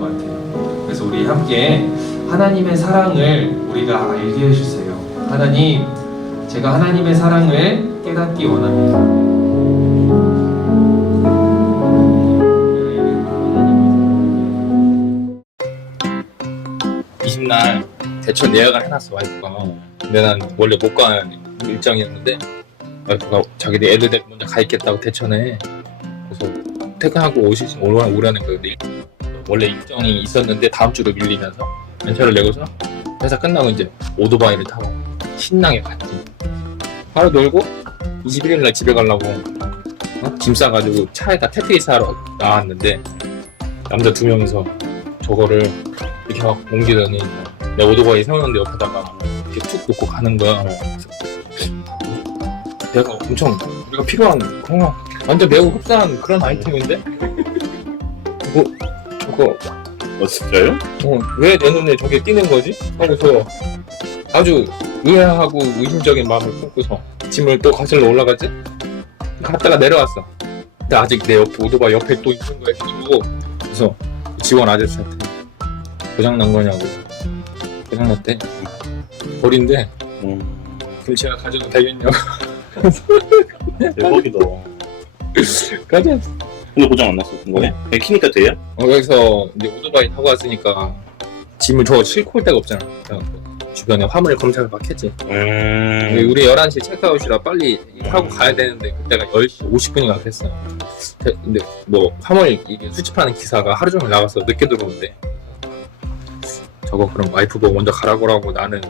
것 같아요. 그래서 우리 함께 하나님의 사랑을 우리가 알게 해주세요. 하나님, 제가 하나님의 사랑을 깨닫기 원합니다. 날 대천 예약을 해놨어 와이프가. 근데 난 원래 못 가는 일정이었는데 와이프가 자기들 애들 먼저 가 있겠다고 대천에. 그래서 퇴근하고 오라는 거예요. 원래 일정이 있었는데 다음 주로 밀리면서 연차를 내고서 회사 끝나고 이제 오토바이를 타고 신나게 갔지. 하루 놀고 21일날 집에 가려고 짐 싸가지고 차에다 테트리스 하러 나왔는데 남자 2명이서 저거를 이렇게 막 옮기더니 내 오토바이 세우는데 옆에다가 이렇게 툭 놓고 가는 거야. 내가 엄청 우리가 필요한 그런 완전 매우 흡사한 그런 아이템인데 저거 진짜요? 왜 내 눈에 저게 띄는 거지? 하고서 아주 의아하고 의심적인 마음을 품고서 짐을 또 거슬러 올라갔지? 갔다가 내려왔어. 근데 아직 내 옆에 오토바이 옆에 또 있는 거야. 이러고 그래서 직원 아저씨한테 고장난 거냐고. 고장났대. 버린대. 그럼 제가 가져도 되겠냐고. 대박이다. 가져. 근데 고장 안 났어. 그거네? 키니까 돼요? 여기서 이제 오토바이 타고 왔으니까 짐을 저 싣고 올 데가 없잖아. 주변에 화물 검사를 막 했지. 우리 11시 체크아웃이라 빨리 하고 가야 되는데 그때가 10시 50분인가 그랬어. 근데 뭐 화물 이게 수집하는 기사가 하루 종일 나가서 늦게 들어오는데 저거 그럼 와이프 보고 먼저 가라고 하고 나는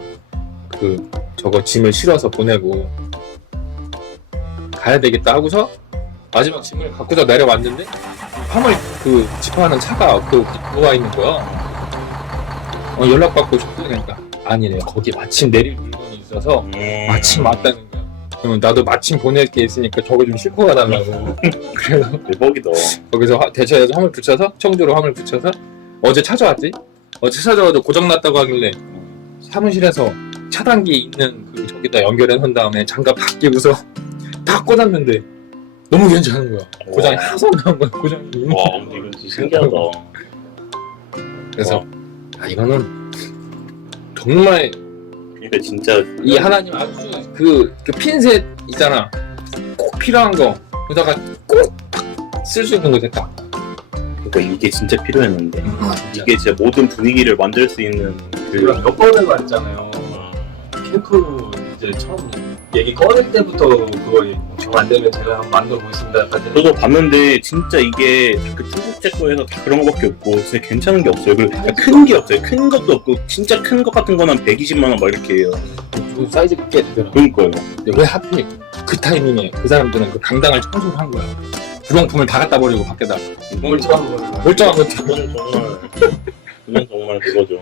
저거 짐을 실어서 보내고 가야 되겠다 하고서 마지막 짐을 갖고서 내려왔는데 화물 집하는 차가 그거 있는 거야. 연락받고 싶고 그러니까 아니래. 거기 마침 내릴 물건이 있어서 마침 왔다는 거야. 그러면 나도 마침 보낼 게 있으니까 저거 좀 싣고 가달라고. 그래서 대박이다. 거기서 대처해서 화물 붙여서 청주로 화물 붙여서 어제 찾아왔지. 어제 찾아와도 고장났다고 하길래 사무실에서 차단기 있는 저기다 연결해 놓은 다음에 장갑 다 끼고서 다 꽂았는데 너무 괜찮은 거야. 고장이 하나도 안 나온 거야. 고장이. 와, 근데 이건 진짜 신기하다. 그래서 이거는 정말 그러니까 진짜 이 하나님 아주 그 핀셋 있잖아. 꼭 필요한 거 그러다가 꼭 쓸 수 있는 거 됐다. 그러니까 이게 진짜 필요했는데 이게 진짜 모든 분위기를 만들 수 있는 우리가 몇 번을 말했잖아요. 캠프 이제 처음 얘기 꺼낼 때부터 그거 정 안 되면 제가 한번 만들어 보겠습니다. 저도 봤는데 진짜 이게 그 중국제 거에서 다 그런 거밖에 없고 진짜 괜찮은 게 없어요. 큰 게 없어요. 큰 것도 없고 진짜 큰 것 같은 거는 120만 원 막 이렇게 해요. 그 사이즈 꽤 되더라. 그러니까요. 근데 왜 하필 그 타이밍에 그 사람들은 그 강당을 청소를 한 거야. 구성품을 다 갖다 버리고 밖에다 멀쩡한 거를. 멀쩡한 거 그건 정말 그거죠.